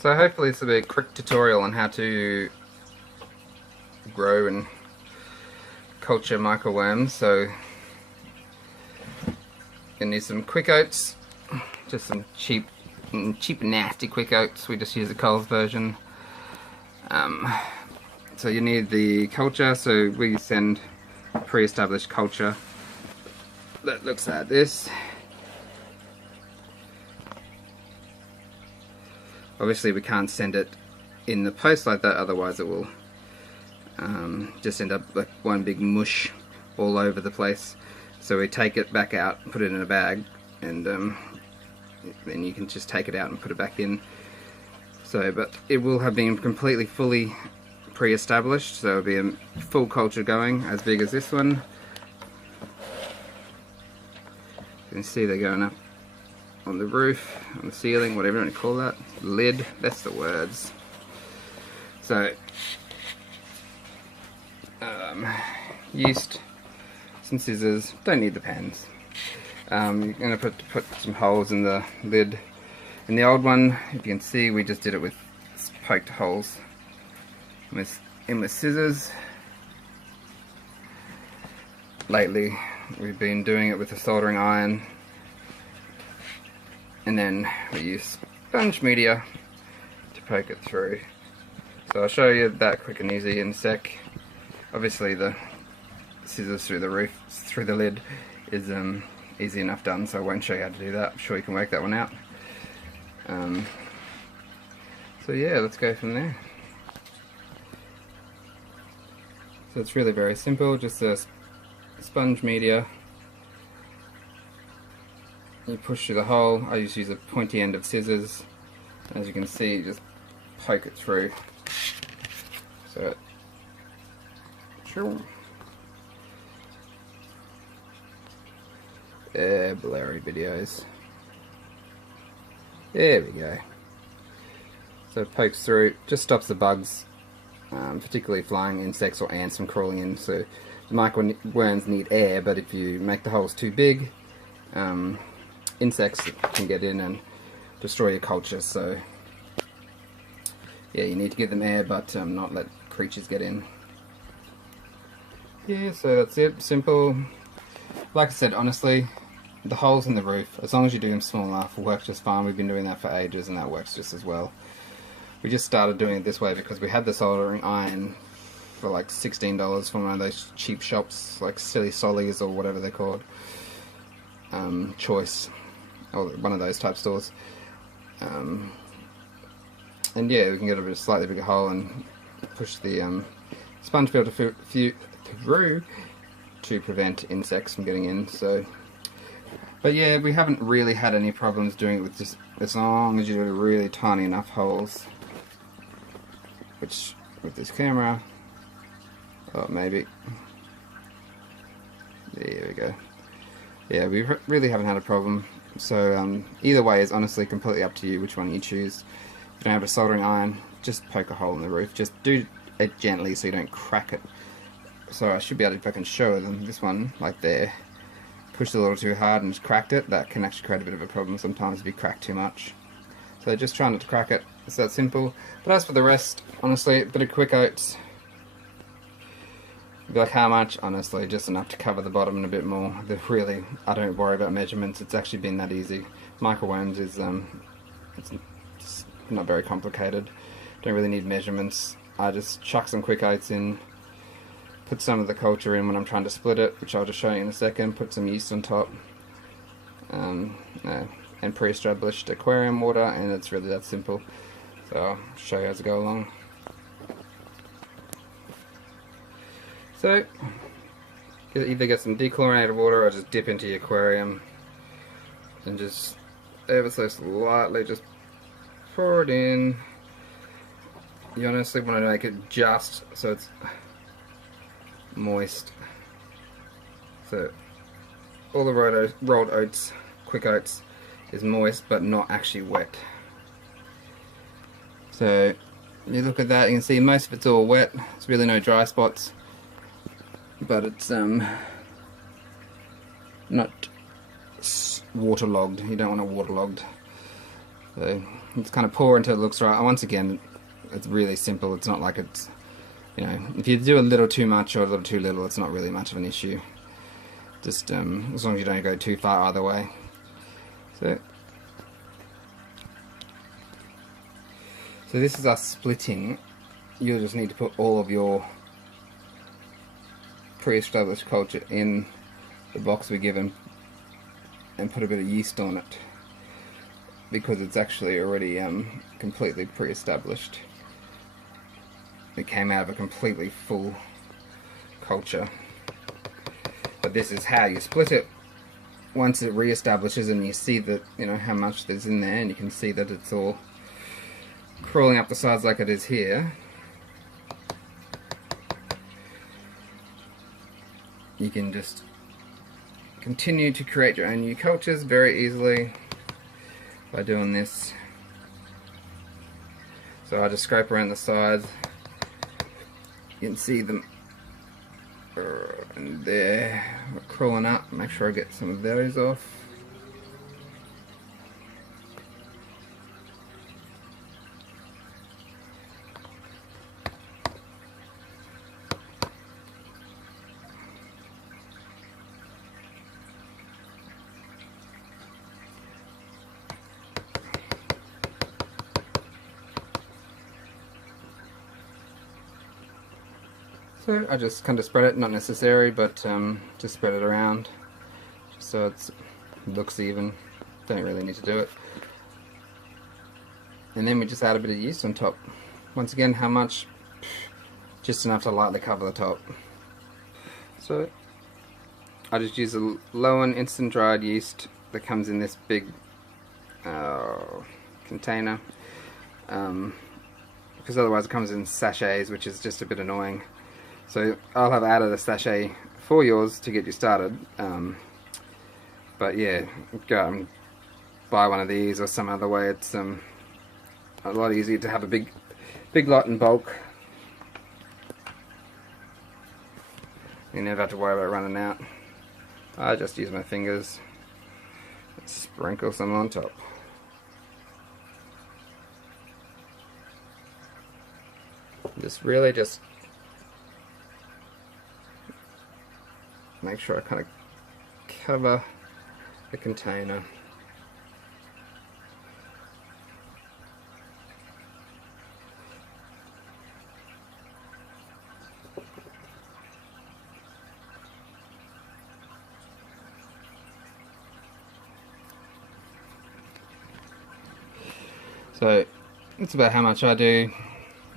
So hopefully this will be a quick tutorial on how to grow and culture microworms. So you need some quick oats, just some cheap nasty quick oats. We just use the Coles version. So you need the culture, so we send pre-established culture that looks like this. Obviously we can't send it in the post like that, otherwise it will just end up like one big mush all over the place. So we take it back out, put it in a bag, and then you can just take it out and put it back in. So, but it will have been completely fully pre-established, so it'll be a full culture going, as big as this one. You can see they're going up on the roof, on the ceiling, whatever you want to call that. Lid, that's the words. So, yeast, some scissors, don't need the pens. You're going to put some holes in the lid. In the old one, if you can see, we just did it with poked holes in with scissors. Lately, we've been doing it with a soldering iron, and then we use sponge media to poke it through. So I'll show you that quick and easy in a sec. Obviously the scissors through the roof, through the lid, is easy enough done, so I won't show you how to do that. I'm sure you can work that one out. So yeah, let's go from there. So it's really very simple, just a sponge media. You push through the hole. I just use a pointy end of scissors. As you can see, you just poke it through. So blurry videos. There we go. So it pokes through, just stops the bugs, particularly flying insects or ants from crawling in. So the microworms need air, but if you make the holes too big, insects can get in and destroy your culture. So yeah, you need to give them air, but not let creatures get in. Yeah, so that's it, simple. Like I said, honestly, the holes in the roof, as long as you do them small enough, will work just fine. We've been doing that for ages and that works just as well. We just started doing it this way because we had the soldering iron for like $16 from one of those cheap shops, like Silly Solly's or whatever they're called. Choice, or one of those type stores. And yeah, we can get a slightly bigger hole and push the sponge filter through to prevent insects from getting in. So, but yeah, we haven't really had any problems doing it with just, as long as you do really tiny enough holes. Which, with this camera, oh maybe, there we go. Yeah, we really haven't had a problem. So either way is honestly completely up to you which one you choose. If you don't have a soldering iron, just poke a hole in the roof. Just do it gently so you don't crack it. So I should be able to, if I can show them, this one, like there, pushed a little too hard and just cracked it. That can actually create a bit of a problem sometimes if you crack too much. So just try not to crack it. It's that simple. But as for the rest, honestly, a bit of quick oats. You'd be like, how much? Honestly, just enough to cover the bottom and a bit more. Really, I don't worry about measurements. It's actually been that easy. Microworms is it's not very complicated. Don't really need measurements. I just chuck some quick oats in, put some of the culture in when I'm trying to split it, which I'll just show you in a second. Put some yeast on top, and pre-established aquarium water, and it's really that simple. So I'll show you as I go along. So you either get some dechlorinated water or just dip into your aquarium and just ever so slightly just pour it in. You honestly want to make it just so it's moist. So all the rolled oats, quick oats, is moist but not actually wet. So you look at that, you can see most of it's all wet. There's really no dry spots, but it's not waterlogged. You don't want it waterlogged. So Just kind of pour until it looks right. And once again, it's really simple. It's not like it's, you know, if you do a little too much or a little too little, it's not really much of an issue. Just as long as you don't go too far either way. So this is us splitting. You'll just need to put all of your pre-established culture in the box we're given and put a bit of yeast on it, because it's actually already completely pre-established. It came out of a completely full culture. But this is how you split it. Once it re-establishes and you see that, you know, how much there's in there, and you can see that it's all crawling up the sides like it is here, you can just continue to create your own new cultures very easily by doing this. So I just scrape around the sides. You can see them and there crawling up. Make sure I get some of those off. So I just kind of spread it, not necessary, but just spread it around just so it looks even. Don't really need to do it. And then we just add a bit of yeast on top. Once again, how much? Just enough to lightly cover the top. So I just use a Lowen instant dried yeast that comes in this big container, because otherwise it comes in sachets, which is just a bit annoying. So I'll have added a sachet for yours to get you started, but yeah, go out and buy one of these or some other way. It's a lot easier to have a big lot in bulk. You never have to worry about running out. I just use my fingers, sprinkle some on top. Just make sure I kind of cover the container. So that's about how much I do.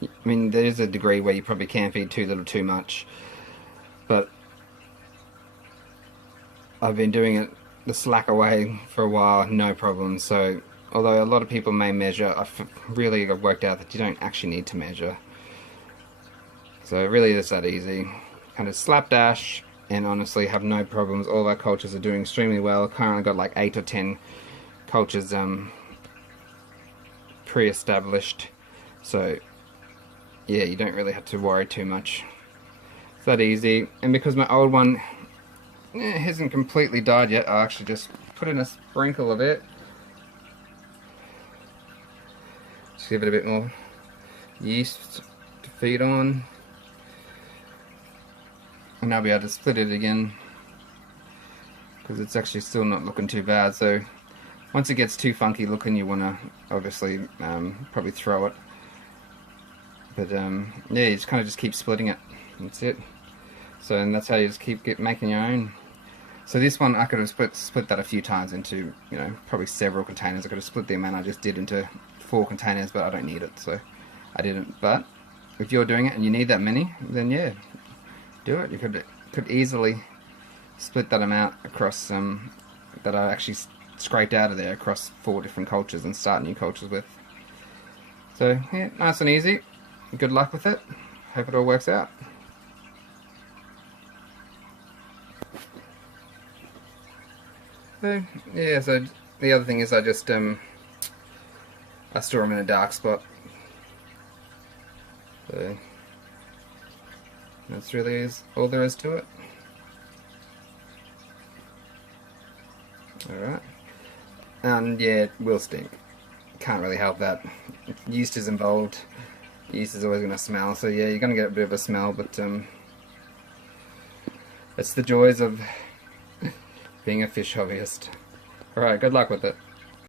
I mean, there's a degree where you probably can feed too little too much, but I've been doing it the slack away for a while, no problem. So although a lot of people may measure, I've really worked out that you don't actually need to measure. So really it's that easy. Kind of slapdash, and honestly have no problems. All of our cultures are doing extremely well. Currently got like 8 or 10 cultures pre-established. So yeah, you don't really have to worry too much. It's that easy. And because my old one hasn't completely died yet, I'll actually just put in a sprinkle of it. Just give it a bit more yeast to feed on. And I'll be able to split it again, because it's actually still not looking too bad. So once it gets too funky looking, you want to obviously probably throw it. But yeah, you just kind of just keep splitting it. That's it. So, and that's how you just keep making your own. So this one I could have split that a few times into, you know, probably several containers. I could have split the amount I just did into 4 containers, but I don't need it, so I didn't. But if you're doing it and you need that many, then yeah, do it. You could easily split that amount across that I actually scraped out of there across 4 different cultures and start new cultures with. So yeah, nice and easy. Good luck with it. Hope it all works out. So yeah, so the other thing is I just I store them in a dark spot. So that's really all there is to it. Alright. And yeah, it will stink. can't really help that. If yeast is involved, yeast is always going to smell, so yeah, you're going to get a bit of a smell, but it's the joys of being a fish hobbyist. Alright, good luck with it.